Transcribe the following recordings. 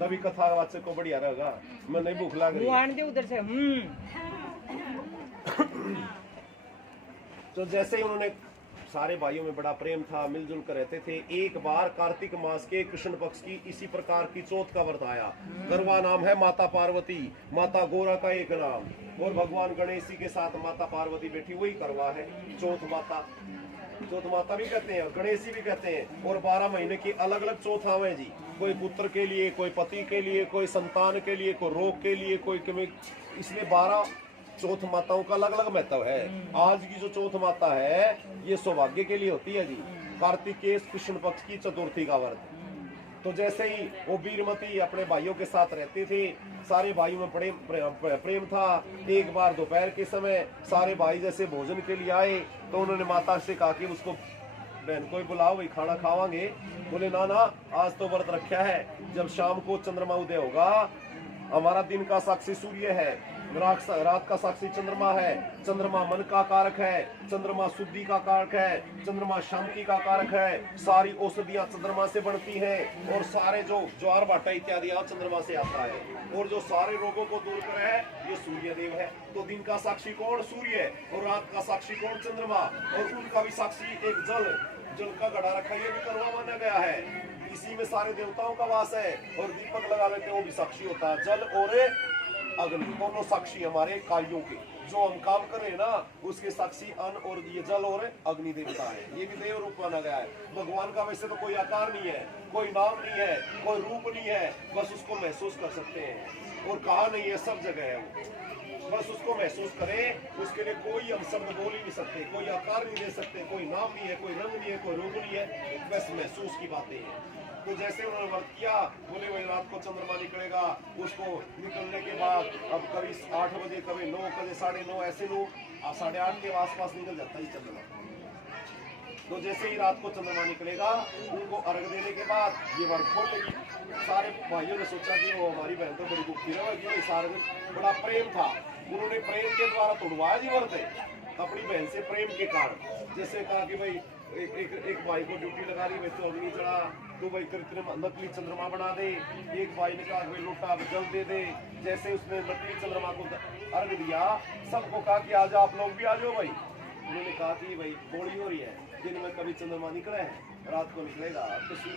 तभी कथावाचक को बढ़िया रहेगा। मैं नहीं भूख लग रही उधर से तो जैसे ही उन्होंने सारे भाइयों में बड़ा प्रेम था, मिलजुल कर रहते थे। एक बार कार्तिक मास के कृष्ण पक्ष की इसी प्रकार की चौथ का व्रत आया। गरवा नाम है माता पार्वती, माता गोरा का एक नाम, और भगवान गणेश जी के साथ माता पार्वती बैठी, वही करवा है चौथ माता। चौथ माता भी कहते हैं और गणेश जी भी कहते हैं। और 12 महीने की अलग अलग चौथ आवे जी, कोई पुत्र के लिए, कोई पति के लिए, कोई संतान के लिए, कोई रोग के लिए, कोई इसलिए 12 चौथ माताओं का अलग अलग महत्व है। आज की जो चौथ माता है ये सौभाग्य के लिए होती है जी, कार्तिकेय कृष्ण पक्ष की चतुर्थी का व्रत। तो जैसे ही वो वीरमती अपने भाइयों के साथ रहते थे, सारे भाइयों में प्रेम था। एक बार दोपहर के समय सारे भाई जैसे भोजन के लिए आए तो उन्होंने माता से कहा कि उसको बहन को ही बुलाओ, वही खाना खावांगे। बोले ना ना, आज तो व्रत रखा है, जब शाम को चंद्रमा उदय होगा, हमारा दिन का साक्षी सूर्य है, रात का साक्षी चंद्रमा है। चंद्रमा मन का कारक है, चंद्रमा शुद्धि का कारक है, चंद्रमा शांति का कारक है। सारी औषधियां चंद्रमा से बनती हैं और सारे जो ज्वार भाटा इत्यादि चंद्रमा से आता है। और जो सारे रोगों को दूर करे है ये सूर्य देव है। तो दिन का साक्षी कौन? सूर्य। और रात का साक्षी कौन? चंद्रमा। और उनका भी साक्षी एक जल का घड़ा रखा, ये भी करवा माना गया है। इसी में सारे देवताओं का वास है। और दीपक लगा लेते हैं, वो भी साक्षी होता है। जल और अग्नि दोनों साक्षी हमारे कार्यों के, जो हम काम कर रहे हैं ना उसके साक्षी अन्न और ये जल और अग्नि देवता है। ये भी देव रूप माना गया है। भगवान का वैसे तो कोई आकार नहीं है, कोई नाम नहीं है, कोई रूप नहीं है, बस उसको महसूस कर सकते हैं। और कहा नहीं है, सब जगह है वो, बस उसको महसूस करें। उसके लिए कोई हम शब्द बोल ही नहीं सकते, कोई आकार नहीं दे सकते, कोई नाम नहीं है, कोई रंग नहीं है, कोई रूप नहीं है, बस महसूस की बातें हैं। तो जैसे उन्होंने व्रत किया, बोले वही रात को चंद्रमा निकलेगा, उसको निकलने के बाद अब कभी 8 बजे, कभी 9, कभी 9:30, ऐसे लोग 8:30 के आसपास निकल जाता है चंद्रमा। तो जैसे ही रात को चंद्रमा निकलेगा, उनको अर्घ देने के बाद ये व्रत खोलेगी। सारे भाइयों ने सोचा कि वो हमारी बहन तो बड़ी दुखी रहेगी, सारे दिन बड़ा प्रेम था, उन्होंने प्रेम के द्वारा तोड़वाया जी व्रत अपनी बहन से, प्रेम के कारण। जैसे कहा कि भाई एक भाई को ड्यूटी लगा दी, वैसे अग्नि चढ़ा, तो भाई कृत्रिम नकली चंद्रमा बना दे। एक भाई ने कहा भाई लोटा जल दे दे। जैसे उसने नकली चंद्रमा को अर्घ दिया, सबको कहा कि आज आप लोग भी आ जाओ भाई। उन्होंने कहा कि भाई बोली हो रही है, दिन में कभी चंद्रमा निकले है, रात को निकलेगा तो 3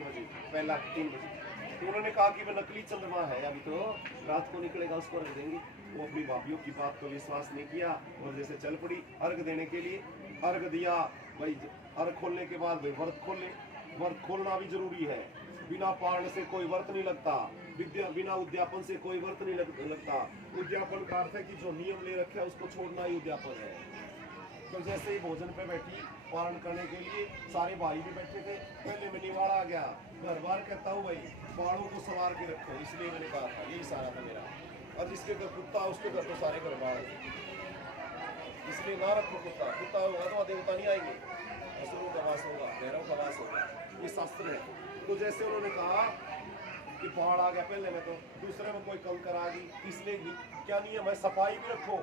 बजे, पहला 3 बजे। तो उन्होंने कहा कि मैं नकली चंद्रमा है, अभी तो रात को निकलेगा, उसको रख देंगे। वो अपनी भाभीयों की बात को विश्वास नहीं किया और जैसे चल पड़ी अर्घ देने के लिए। अर्घ दिया भाई, अर्घ खोलने के बाद भाई व्रत खोले। व्रत खोलना भी जरूरी है, बिना पारण से कोई व्रत नहीं लगता, बिना उद्यापन से कोई व्रत नहीं लगता। उद्यापन का अर्थ है कि जो नियम ले रखे है उसको छोड़ना ही उद्यापन है। तो जैसे ही भोजन पे बैठी पारण करने के लिए, सारे भाई भी बैठे थे। पहले मैं निवाड़ा आ गया, घर बार कहता हूँ भाई बाड़ों को संवार के रखो, इसलिए मैंने कहा था, यही सारा था मेरा। और जिसके घर कुत्ता उसके घर तो सारे घर बाढ़, इसलिए ना रखो कुत्ता। कुत्ता होगा तो देवता नहीं आएंगे, असुरों का वास होगा, भैरव का वास होगा, ये शास्त्र है। तो जैसे उन्होंने कहा कि पहाड़ आ गया पहले में, तो दूसरे में कोई कंकर आ गई, इसलिए क्या नियम है, सफाई भी रखो,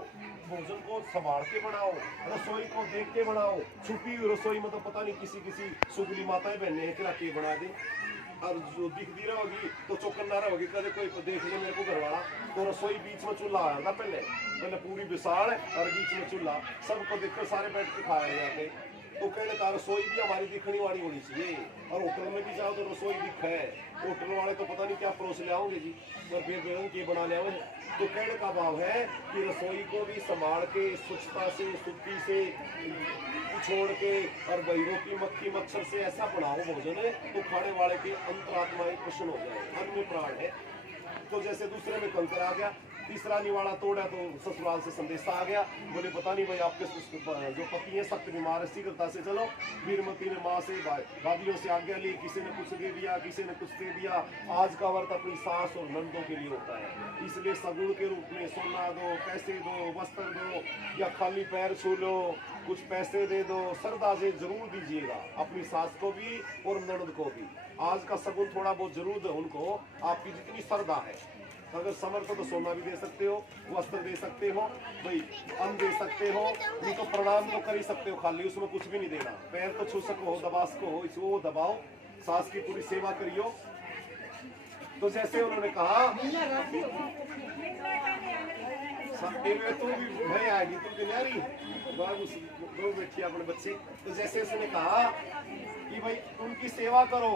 भोजन को संभाल के बनाओ, रसोई को देख के बनाओ। छुपी हुई रसोई में तो पता नहीं किसी सुगली माताएं बहने हैं कि बना दे, और जो दिखती रहेगी तो चौकन्ना रहेगी, कदे कोई देख ले मेरे को घरवाला। तो रसोई बीच में चूल्हा आया था पहले पूरी विशाल और बीच में चूल्हा, सबको देखकर सारे बैठ के खाए जाते। तो कहने का रसोई भी हमारी दिखने वाली होनी चाहिए। और होटल में भी जाओ तो रसोई दिख है, होटल वाले तो पता नहीं क्या परोस ले आओगे जी, और फिर के बना ले आओगे। तो कहने का भाव है कि रसोई को भी संभाल के, स्वच्छता से, शुद्धि से छोड़ के, और भाई रोटी मक्खी मच्छर से ऐसा बनाओ भोजन तो खाने वाले के अंतरात्माएं प्रसन्न हो जाए, अन्न में प्राण है। तो जैसे दूसरे में कंकर आ गया, तीसरा निवाड़ा तोड़ा तो ससुराल से संदेशा आ गया, बोले पता नहीं भाई आपके जो पति है सख्त बीमार है, शीघ्रता से चलो। वीरमती ने माँ से भाभियों से आज्ञा ली, किसी ने कुछ दे दिया, किसी ने कुछ दे दिया। आज का व्रत अपनी सास और नंदों के लिए होता है, इसलिए सगुण के रूप में सोना दो, पैसे दो, वस्त्र दो, या खाली पैर छू लो, कुछ पैसे दे दो, श्रद्धा से जरूर दीजिएगा अपनी सास को भी और ननद को भी। आज का सगुन थोड़ा बहुत जरूर दो उनको, आपकी जितनी श्रद्धा है। अगर समर्थ हो तो सोना भी दे सकते हो, वस्त्र दे सकते हो, भाई अन्न दे सकते हो, नहीं तो प्रणाम तो कर ही सकते हो, खाली उसमें कुछ भी नहीं देना। पैर तो छू सको, दबा सको, इसको दबाओ, सास की पूरी सेवा करियो। तो जैसे उन्होंने कहा तू भी भाई आएगी तू तो न्यारी दो बैठी अपने बच्चे। तो जैसे उसने कहा कि भाई उनकी सेवा करो,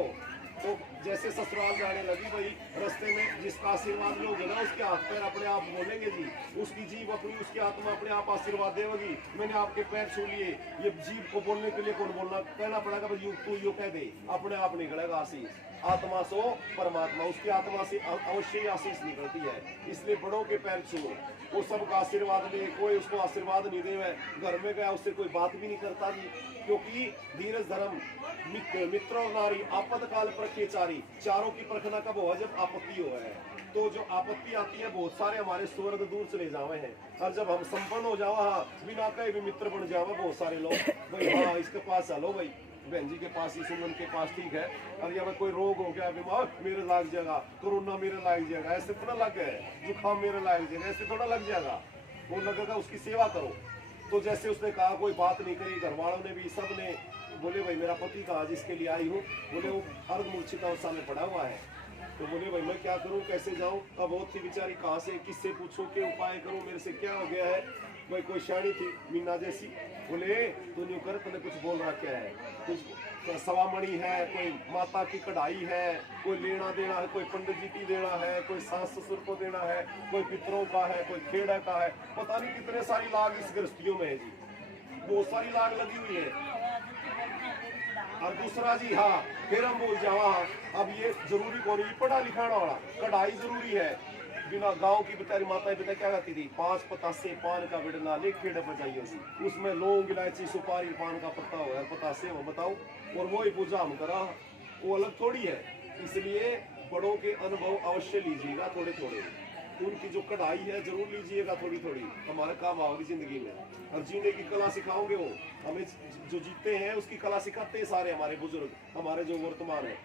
तो जैसे ससुराल जाने लगी भाई रास्ते में जिसका आशीर्वाद लोगे ना उसके हाथ पैर अपने आप बोलेंगे जी, उसकी जीभ अपनी उसकी आत्मा अपने आप आशीर्वाद देगी। मैंने आपके पैर छू लिए, ये जीभ को बोलने के लिए कौन बोलना कहना पड़ेगा भाई तू यो कह दे, अपने आप निकलेगा आशीष। आत्मा सो परमात्मा, उसकी आत्मा से अवश्य ही आशीष निकलती है। इसलिए बड़ों के पैर छुओ, वो सबका आशीर्वाद ले, कोई उसको आशीर्वाद नहीं दे, घर में गया उससे कोई बात भी नहीं करता जी। क्योंकि धीरज धर्म मित्र और नारी आपत्काल प्रत्यचारी, चारों की परखना कब हुआ जब आपत्ति हुआ है। तो जो आपत्ति आती है बहुत सारे हमारे स्वर्ग दूर चले जावे हैं, और जब हम संपन्न हो जावा बिना कहे भी मित्र बन जावा बहुत सारे लोग। भाई हाँ इसके पास चलो भाई, बहन जी के पास, सुमन के पास, ठीक है। अब या कोई रोग हो गया बीमार मेरे लग जाएगा, कोरोना मेरे लग जाएगा, ऐसे थोड़ा लग है, जुकाम मेरे लग जाएगा, ऐसे थोड़ा लग जाएगा। वो लगेगा उसकी सेवा करो। तो जैसे उसने कहा कोई बात नहीं करी, घर वालों ने भी सब ने बोले भाई मेरा पति कहाँ जिसके लिए आई हूँ, बोले वो अर्धमूर्छित अवस्था में पड़ा हुआ है। तो बोले भाई मैं क्या करूँ कैसे जाऊँ। अब बहुत थी बेचारी, कहाँ से किससे पूछूं के उपाय करूँ, मेरे से क्या हो गया है। भाई कोई शानी थी मीना जैसी, बोले तू न्यू कर, तूने कुछ बोल रहा क्या है, कुछ सवामणि है, कोई माता की कढ़ाई है, कोई लेना देना है, कोई पंडित जी की देना है, कोई सास ससुर को देना है, कोई पितरों का है, कोई खेड़ा का है, पता नहीं कितने सारी लाग इस गृहस्थियों में है जी, बहुत सारी लाग लगी हुई है। और दूसरा जी हाँ फिर हम बोल जावा, अब ये जरूरी कौन है, पढ़ा लिखाना वाला, कढ़ाई जरूरी है। बिना गांव की बेचारी माताएं बेटा क्या कहती थी, 5 पतासे पान का बिड़ना ले खेड़ बजाइए सी, उसमें लौंग इलायची सुपारी पान का पत्ता हो पतासे हो बताओ, और वो ही पूजा हम करा, वो अलग थोड़ी है। इसलिए बड़ों के अनुभव अवश्य लीजिएगा थोड़े थोड़े, उनकी जो कढ़ाई है जरूर लीजिएगा थोड़ी थोड़ी, हमारे काम आओगी जिंदगी में। और जीने की कला सिखाओगे, वो हमें जो जीते हैं उसकी कला सिखाते हैं सारे हमारे बुजुर्ग, हमारे जो वर्तमान है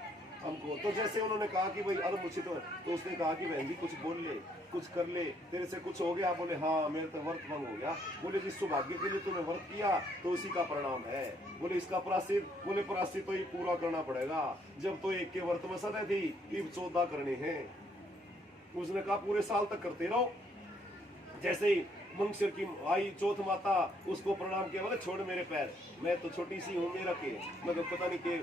हमको। तो जैसे उन्होंने कहा कि भाई अर्धमूर्छित हो, तो उसने कहा कि बहन जी कुछ बोल ले, कुछ कर ले, तेरे से कुछ हो गया। बोले हाँ मेरे तो व्रत भंग हो गया। बोले जिस सौभाग्य के लिए तूने व्रत किया तो उसी का परिणाम है। बोले इसका प्रायश्चित, बोले प्रायश्चित तो ये पूरा करना पड़ेगा, जब तो एक के व्रत में सदे थी अब 14 करने हैं। उसने कहा पूरे साल तक करते रहो। जैसे ही मंगसर की आई चौथ माता, उसको प्रणाम किया, बोले छोड़ मेरे पैर, मैं तो छोटी सी हूँ, मेरा के मैं तो पता नहीं के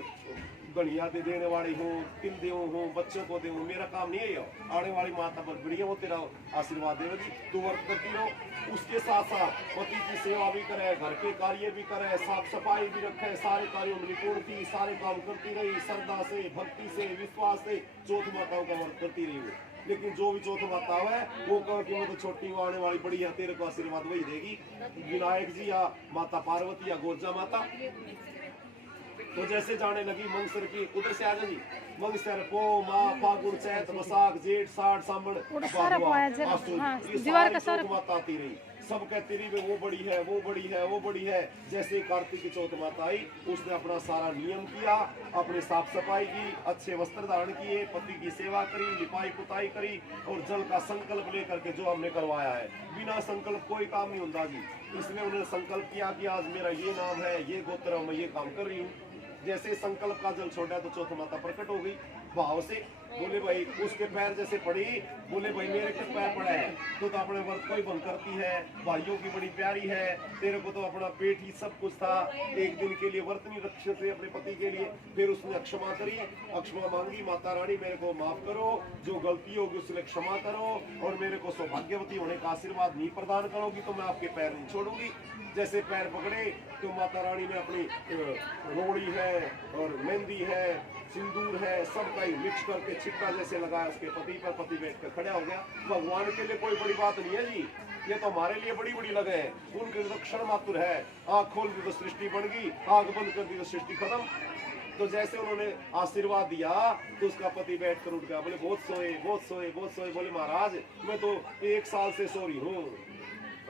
गणिया दे देने वाली हूँ, तिल दे हूँ, बच्चों को दे हूँ, मेरा काम नहीं है। आने वाली माता पर बढ़िया वो तेरा आशीर्वाद देगी, तू वर्क करती रहो। उसके साथ साथ पति की सेवा भी करे, घर के कार्य भी करे, साफ सफाई भी रखे, सारे कार्यों में निपुण थी, सारे काम करती रही, श्रद्धा से, भक्ति से, विश्वास से चौथ माताओं का वर्क करती रही। लेकिन जो भी चौथ माता है वो कहो कि वो तो छोटी वो आने वाली बड़ी है, तेरे को आशीर्वाद वही देगी, विनायक जी या माता पार्वती या गोरजा माता। तो जैसे जाने लगी मंगसर की, उधर से आ जी, मंगसर पो माँ फागुन चैत वैसाख जेठ साठ सावन माता आती रही, सब कहती रही वो बड़ी है वो बड़ी है वो बड़ी है। जैसे कार्तिक की चौथ माता आई, उसने अपना सारा नियम किया, अपने साफ सफाई की, अच्छे वस्त्र धारण किए, पति की सेवा करी, लिपाई पुताई करी, और जल का संकल्प लेकर के जो हमने करवाया है, बिना संकल्प कोई काम नहीं होता जी। इसलिए उन्होंने संकल्प किया कि आज मेरा ये नाम है, ये गोत्र, मैं ये काम कर रही हूँ। जैसे संकल्प का जल छोड़ा तो चौथ माता प्रकट हो गई भाव से। बोले भाई उसके पैर जैसे पड़ी, बोले भाई मेरे किस पैर पड़ा है, तो अपने व्रत को ही भंग करती है, भाइयों की बड़ी प्यारी है, तेरे को तो अपना पेट ही सब कुछ था, एक दिन के लिए व्रत नहीं रखे थे अपने पति के लिए। फिर उसने क्षमा करी, क्षमा मांगी, माता रानी मेरे को माफ करो, जो गलती होगी उसने क्षमा करो, और मेरे को सौभाग्यवती होने का आशीर्वाद नहीं प्रदान करोगी तो मैं आपके पैर नहीं छोड़ूंगी। जैसे पैर पकड़े तो माता रानी ने अपनी रोड़ी है और मेहंदी है, सिंदूर है, सब का ही मिक्स करके छिटका जैसे लगाया उसके पति पर, पति बैठ कर खड़ा हो गया। भगवान के लिए कोई बड़ी बात नहीं है जी, ये तो हमारे लिए बड़ी बड़ी लगे हैं, उनके लिए तो क्षण मात्र है। आँख खोल दी तो सृष्टि बन गई, आँख बंद कर दी तो सृष्टि खत्म। तो जैसे उन्होंने आशीर्वाद दिया तो उसका पति बैठ कर उठ गया, बोले बहुत सोए बहुत सोए बहुत सोए। बोले महाराज मैं तो 1 साल से सो रही हूँ,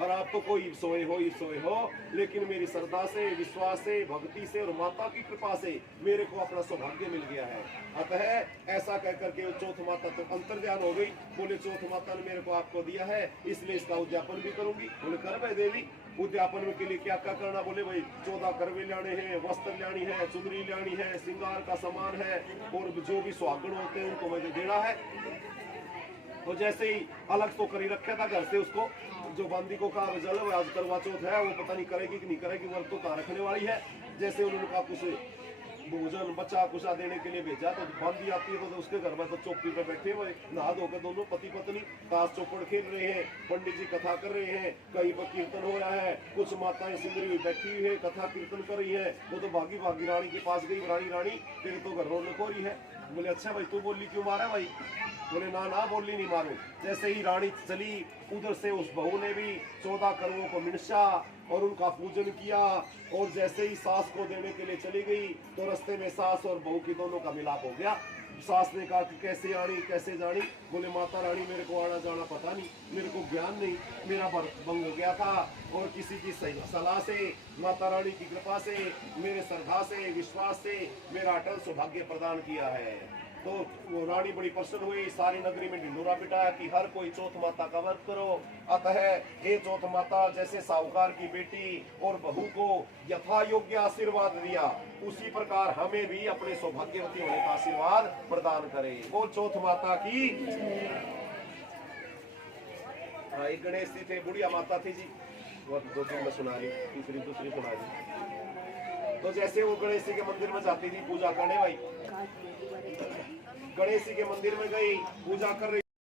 और आप तो कोई सोए हो, लेकिन मेरी श्रद्धा से, विश्वास से, भक्ति से और माता की कृपा से मेरे को अपना सौभाग्य मिल गया है। अतः ऐसा कह करके चौथ माता तो अंतर्ध्यान हो गई। बोले चौथ माता ने मेरे को आपको दिया है, इसलिए इसका उद्यापन भी करूंगी। बोले कर भाई देवी। उद्यापन के लिए क्या क्या करना, बोले भाई 14 करवे लाने हैं, वस्त्र लानी है, चुनरी लानी है, श्रृंगार का सामान है, और जो भी सुहागण होते हैं उनको मुझे देना है। तो जैसे ही अलग तो कर ही रखा था घर से, उसको जो बंदी को कहा चलो आज करवा चौथ है, वो पता नहीं करेगी कि नहीं करेगी, वर्ग तो कहाँ रखने वाली है। जैसे उन्होंने कहा कुछ भोजन बच्चा कुछा देने के लिए भेजा, तो बंदी आती है तो उसके घर में तो चौकी पे बैठे हुए नहा धोकर दोनों पति पत्नी ताश चौपड़ खेल रहे हैं, पंडित जी कथा कर रहे हैं, कहीं पर कीर्तन हो रहा है, कुछ माताएं सिंदरी हुई बैठी हुई है कथा कीर्तन कर रही है। वो तो भागी भागी रानी के पास गई, रानी तेरे तो घर रोने को रही है। बोले अच्छा भाई तू बोली क्यों मारा भाई? बोले ना ना बोली नहीं मारो। जैसे ही रानी चली, उधर से उस बहू ने भी 14 करोड़ों को मिर्चा और उनका पूजन किया, और जैसे ही सास को देने के लिए चली गई तो रास्ते में सास और बहू की दोनों का मिलाप हो गया। सास ने कहा कि कैसे आनी कैसे जानी? बोले माता रानी मेरे को आना जाना पता नहीं, मेरे को ज्ञान नहीं, मेरा भंग हो गया था, और किसी की सही सलाह से, माता रानी की कृपा से, मेरे श्रद्धा से, विश्वास से मेरा अटल सौभाग्य प्रदान किया है। तो वो रानी बड़ी प्रसन्न हुई, सारी नगरी में ढिंडोरा पिटाया कि हर कोई चौथ माता का व्रत करो। अतः हे चौथ माता, जैसे साहूकार की बेटी और बहू को यथा योग्य आशीर्वाद दिया, उसी प्रकार हमें भी अपने सौभाग्यवती होने का आशीर्वाद प्रदान करे। बोल चौथ माता की। एक गणेश जी थे, बुढ़िया माता थी जी, वो 2-3 में सुना रही, दूसरी सुना रही। तो जैसे वो गणेश जी के मंदिर में जाती थी पूजा करने, भाई गणेश जी के मंदिर में गई, पूजा कर रही